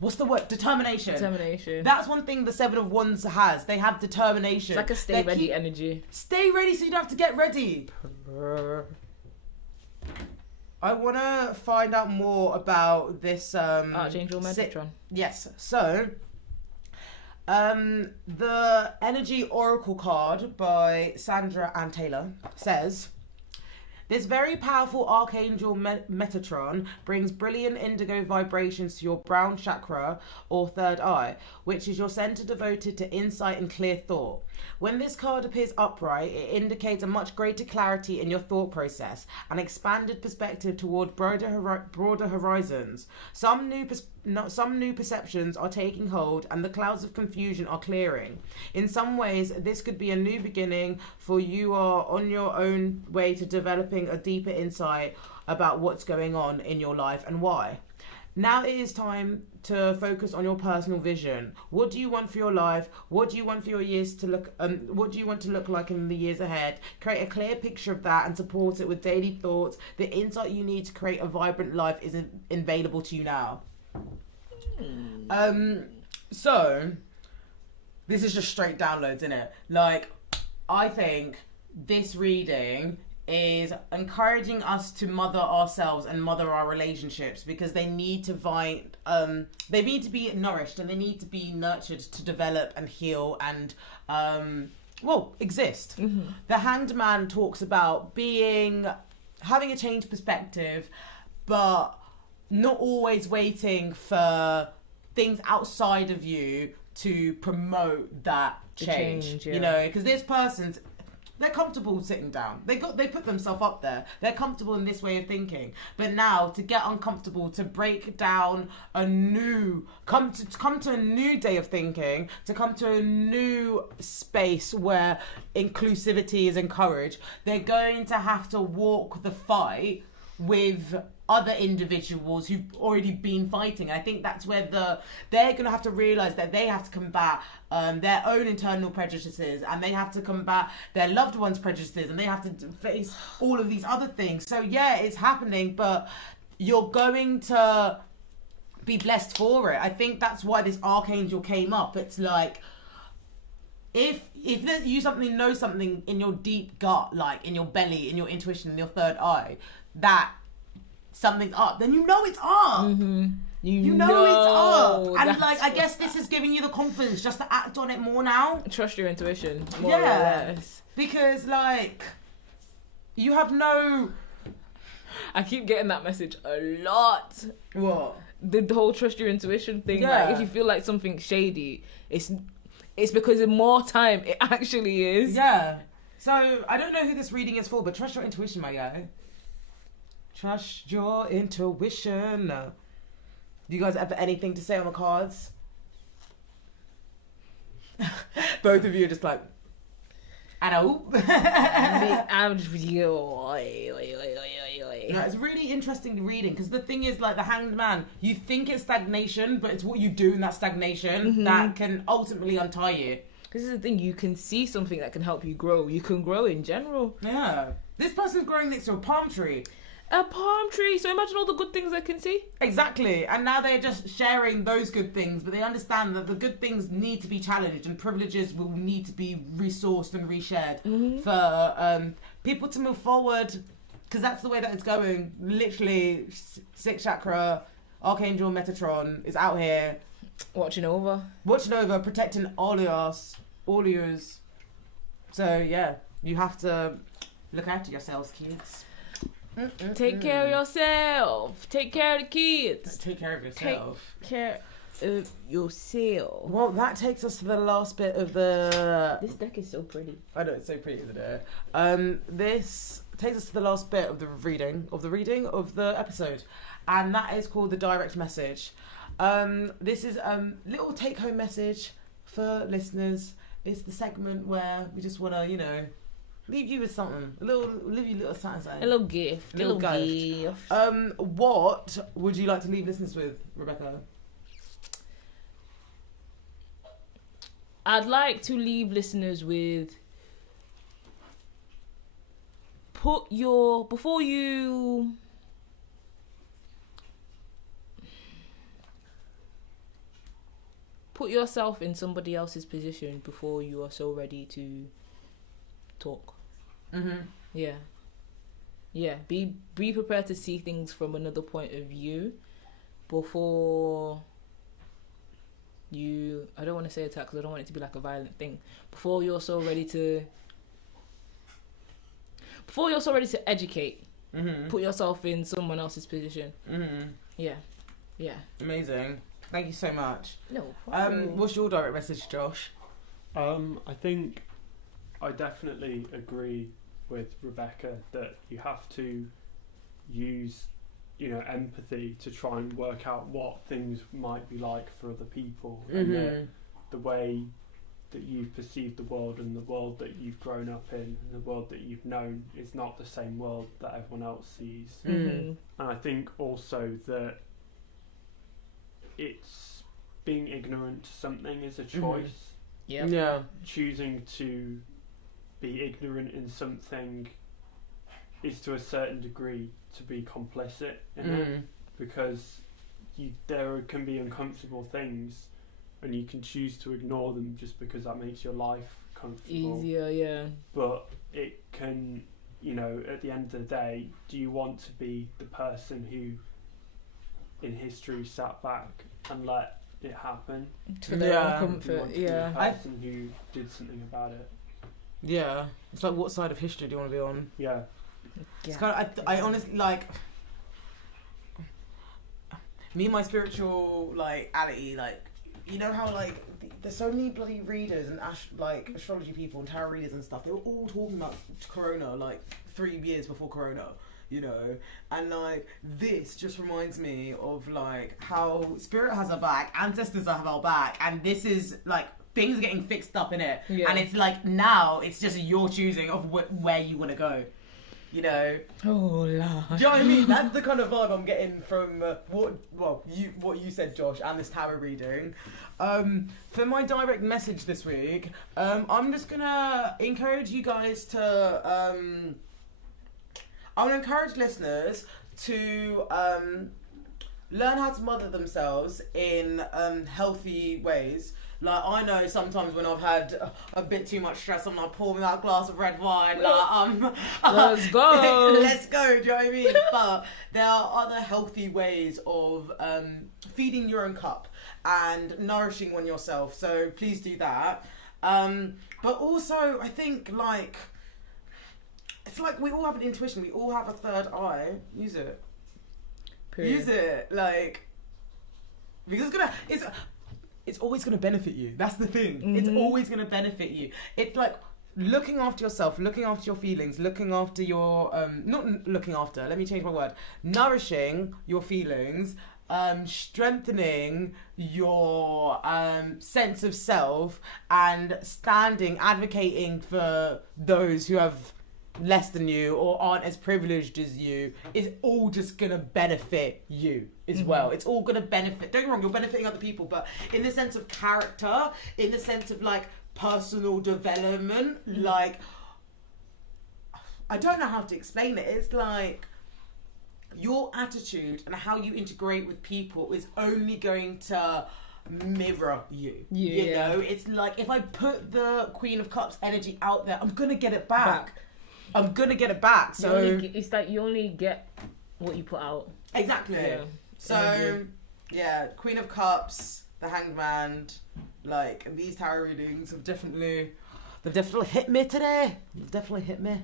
what's the word? Determination. Determination. That's one thing the Seven of Wands has. They have determination. It's like a stay ready energy. Stay ready so you don't have to get ready. I want to find out more about this Archangel Metatron. Yes. So, the Energy Oracle card by Sandra Ann Taylor says, this very powerful Archangel Metatron brings brilliant indigo vibrations to your brown chakra or third eye, which is your center devoted to insight and clear thought. When this card appears upright, it indicates a much greater clarity in your thought process, an expanded perspective toward broader horizons. Some new perceptions are taking hold and the clouds of confusion are clearing. In some ways, this could be a new beginning, for you are on your own way to developing a deeper insight about what's going on in your life and why. Now it is time to focus on your personal vision. What do you want for your life? What do you want for your years to look? What do you want to look like in the years ahead? Create a clear picture of that and support it with daily thoughts. The insight you need to create a vibrant life is available to you now. So this is just straight downloads, isn't it? Like, I think this reading is encouraging us to mother ourselves and mother our relationships, because they need to they need to be nourished and they need to be nurtured to develop and heal and exist. The Hanged Man talks about having a changed perspective, but not always waiting for things outside of you to promote that change. Yeah. You know, because this person's, they're comfortable sitting down. They put themselves up there. They're comfortable in this way of thinking. But now to get uncomfortable, to break down come to a new day of thinking, to come to a new space where inclusivity is encouraged, they're going to have to walk the fight with other individuals who've already been fighting. I think that's where they're going to have to realise that they have to combat their own internal prejudices, and they have to combat their loved ones' prejudices, and they have to face all of these other things. So yeah, it's happening, but you're going to be blessed for it. I think that's why this Archangel came up. It's like, if you know something in your deep gut, like in your belly, in your intuition, in your third eye, that something's up, then you know it's up. You know it's up. And like, I guess this is giving you the confidence just to act on it more now. Trust your intuition more or less. Because like, you have no... I keep getting that message a lot. What? The whole trust your intuition thing. Yeah. Like, if you feel like something's shady, it's because in more time it actually is. Yeah. So I don't know who this reading is for, but trust your intuition, my guy. Trust your intuition. Do you guys have anything to say on the cards? Both of you are just like, I know. I'm just... No, it's really interesting reading, because the thing is, like, the Hanged Man, you think it's stagnation, but it's what you do in that stagnation that can ultimately untie you. This is the thing, you can see something that can help you grow. You can grow in general. Yeah. This person's growing next to a palm tree. A palm tree. So imagine all the good things they can see. Exactly. And now they're just sharing those good things, but they understand that the good things need to be challenged and privileges will need to be resourced and reshared for people to move forward, because that's the way that it's going. Literally, 6th chakra, Archangel Metatron is out here. Watching over, protecting all of yous. So yeah, you have to look after yourselves, kids. Take care of yourself. Take care of the kids. Take care of yourself. Take care of yourself. Well, that takes us to the last bit of the... This deck is so pretty. I know, it's so pretty, isn't it? This takes us to the last bit of the reading of the episode. And that is called the direct message. This is a little take-home message for listeners. It's the segment where we just want to, leave you with something. Leave you a little something. A little gift. Little gift. What would you like to leave listeners with, Rebecca? I'd like to leave listeners with before you put yourself in somebody else's position before you are so ready to talk. Yeah, be prepared to see things from another point of view before you, I don't want to say attack because I don't want it to be like a violent thing, before you're so ready to educate. Put yourself in someone else's position. Yeah. Amazing. Thank you so much. No. What's your direct message, Josh? I think I definitely agree with Rebecca that you have to use, empathy to try and work out what things might be like for other people, and that the way that you've perceived the world and the world that you've grown up in and the world that you've known is not the same world that everyone else sees. And I think also that it's being ignorant to something is a choice. Yeah. Choosing to be ignorant in something is to a certain degree to be complicit in it, because there can be uncomfortable things and you can choose to ignore them just because that makes your life comfortable. Easier, yeah. But it can, at the end of the day, do you want to be the person who in history sat back and let it happen? For their own Do you comfort, want to be the person who did something about it? Yeah. It's like, what side of history do you want to be on? Yeah. It's kind of, I honestly, like, me and my spiritual, ality, you know how, there's so many bloody readers and, astrology people and tarot readers and stuff, they were all talking about Corona, 3 years before Corona, and, this just reminds me of, how spirit has our back, ancestors have our back, and this is, things are getting fixed up in it, and it's, now, it's just your choosing of where you want to go. Oh Lord. Do you know what I mean? That's the kind of vibe I'm getting from what you said, Josh, and this tarot reading. For my direct message this week, I'm just gonna encourage you guys to. I want to encourage listeners to learn how to mother themselves in healthy ways. I know sometimes when I've had a bit too much stress, I'm pour me that glass of red wine. Let's go. Let's go, do you know what I mean? But there are other healthy ways of feeding your own cup and nourishing one yourself. So please do that. But also, I think, it's we all have an intuition. We all have a third eye. Use it. Period. Use it. Because it's always going to benefit you. That's the thing. It's always going to benefit you. It's looking after yourself, looking after your feelings, looking after your... not looking after, let me change my word. Nourishing your feelings, strengthening your sense of self, and advocating for those who have less than you or aren't as privileged as you is all just gonna benefit you as well. It's all gonna benefit, don't get me wrong, you're benefiting other people, but in the sense of character, in the sense of personal development, I don't know how to explain it. It's your attitude and how you integrate with people is only going to mirror you. It's if I put the Queen of Cups energy out there, I'm gonna get it back. So it's you only get what you put out. Exactly. Yeah. So Queen of Cups, the Hanged Man, these tarot readings have definitely hit me today. They've definitely hit me.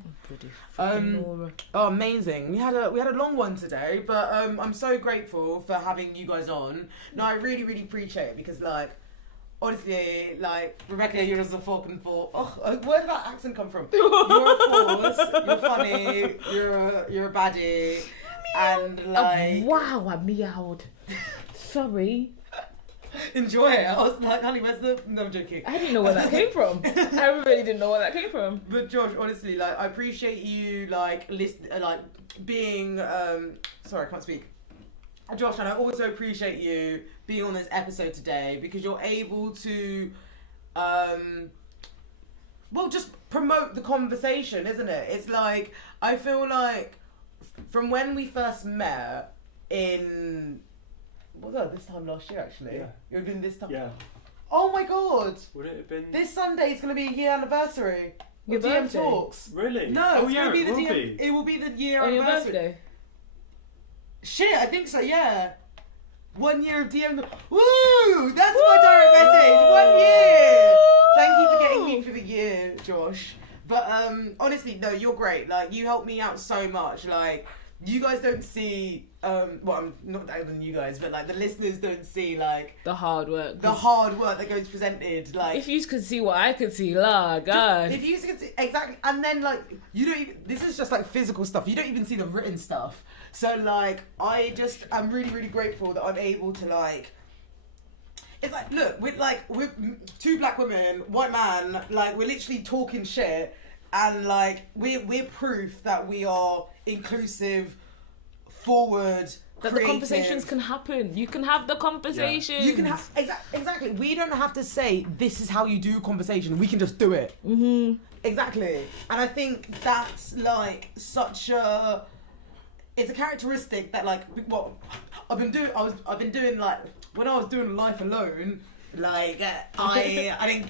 Oh, amazing. We had a long one today, but I'm so grateful for having you guys on. No, I really, really appreciate it because honestly, Rebecca, you're just a fucking force. Oh, where did that accent come from? You're a force. You're funny. You're a baddie. And wow, I meowed. Sorry. enjoy it. I was like, honey, where's the... No, I'm joking. I didn't know where that came from. I really didn't know where that came from. But Josh, honestly, like, I appreciate you, like, being... Sorry, I can't speak. Josh, and I also appreciate you being on this episode today because you're able to... well, just promote the conversation, isn't it? It's like, I feel like from when we first met in... What was that? This time last year, actually? Yeah. It would have been this time? Yeah. Oh my god! Would it have been... This Sunday is going to be a year anniversary Your of DM birthday? Talks. Really? No, oh, it's yeah, going to be it the will DM... be. It will be the year On your anniversary. birthday? Shit, I think so, yeah. 1 year of DM... Woo! That's my direct message! 1 year! Thank you for getting me for the year, Josh. But honestly, no, you're great. Like, you helped me out so much. Like, you guys don't see... well, I'm not better than you guys, but, like, the listeners don't see, like... The hard work. The hard work that goes presented. Like, if you could see what I could see, la, God. if you could see... Exactly. And then, like, you don't even... This is just, like, physical stuff. You don't even see the written stuff. So, like, I'm really, really grateful that I'm able to, like... It's like, look, we're two black women, white man, like, we're literally talking shit, and, like, we're proof that we are inclusive, forward, That creative. the conversations can happen. You can have the conversations. You can have... Exactly. We don't have to say, this is how you do conversation. We can just do it. Mm-hmm. Exactly. And I think that's, like, such a... It's a characteristic that, like, what I've been doing, like, when I was doing Life Alone, like, I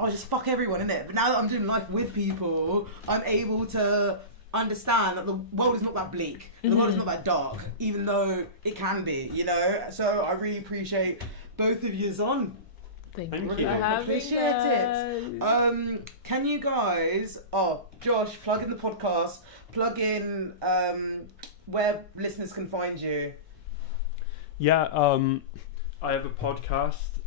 was just fuck everyone, innit? But now that I'm doing life with people, I'm able to understand that the world is not that bleak. The world is not that dark, even though it can be, you know? So I really appreciate both of yous on. Thank you you for for having Appreciate it. us. Can you guys... Oh, Josh, plug in the podcast. Plug in where listeners can find you. Yeah, I have a podcast,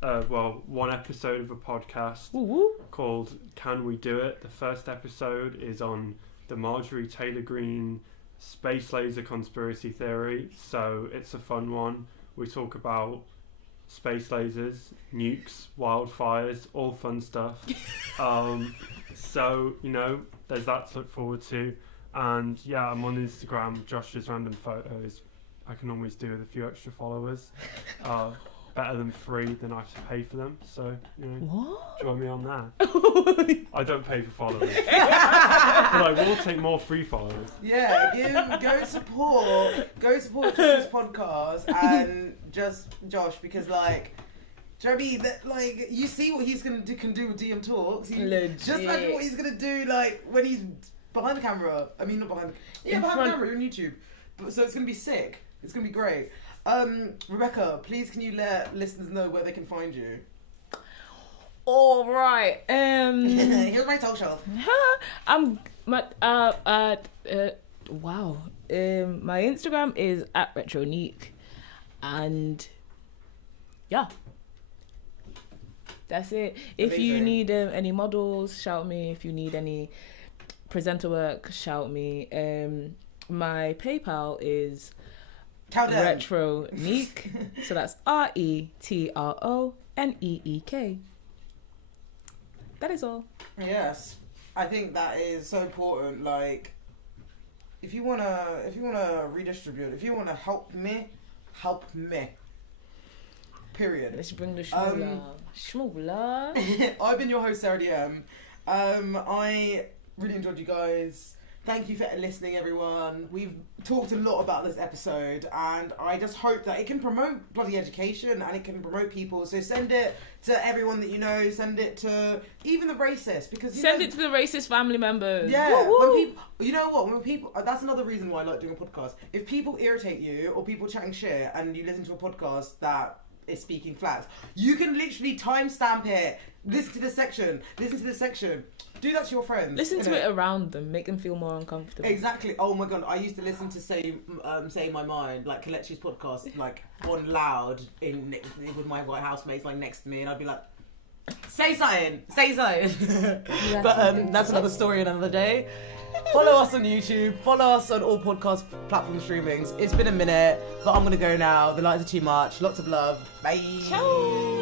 one episode of a podcast Woo-woo. called Can We Do It? The first episode is on the Marjorie Taylor Greene space laser conspiracy theory, so it's a fun one. We talk about space lasers, nukes, wildfires, all fun stuff. So, you know, there's that to look forward to. And yeah, I'm on Instagram, Josh's Random Photos. I can always do with a few extra followers. Better than free than I have to pay for them. So, you know, What? join me on that. I don't pay for followers. But I will take more free followers. Yeah, go support Josh's podcast and just Josh, because, like, do you know what I mean? That, like, you see what he's can do with DM Talks. Legit. Just imagine what he's gonna do, like, when he's behind the camera. I mean, not behind the... Yeah, behind the camera, you're on YouTube. So it's gonna be sick. It's gonna be great. Rebecca, please can you let listeners know where they can find you? All right. Here's my talk show. Wow. My Instagram is @retronique, and yeah, that's it. If you Amazing. need any models, shout me. If you need any presenter work, shout me. My PayPal is retronique, so that's RETRONEEK. That is all. Yes, I think that is so important. Like, if you wanna redistribute, if you wanna help me. Period. Let's bring the schmoola. I've been your host, Sarah DM. I really enjoyed you guys. Thank you for listening, everyone. We've talked a lot about this episode, and I just hope that it can promote bloody education and it can promote people. So send it to everyone that you know. Send it to even the racist, because Send it to the racist family members. Yeah, Woo-woo. when people, you know what? When people, that's another reason why I like doing a podcast. If people irritate you or people chatting shit, and you listen to a podcast that is speaking facts, you can literally timestamp it. Listen to this section. Listen to this section. Do that to your friends. Listen to it around them. Make them feel more uncomfortable. Exactly. Oh my god, I used to listen to Say My Mind, like Kalechi's podcast, like on loud with my white housemates like next to me, and I'd be like, say something. But that's another story another day. Follow us on YouTube. Follow us on all podcast platform streamings. It's been a minute, but I'm gonna go now. The lights are too much. Lots of love. Bye. Ciao.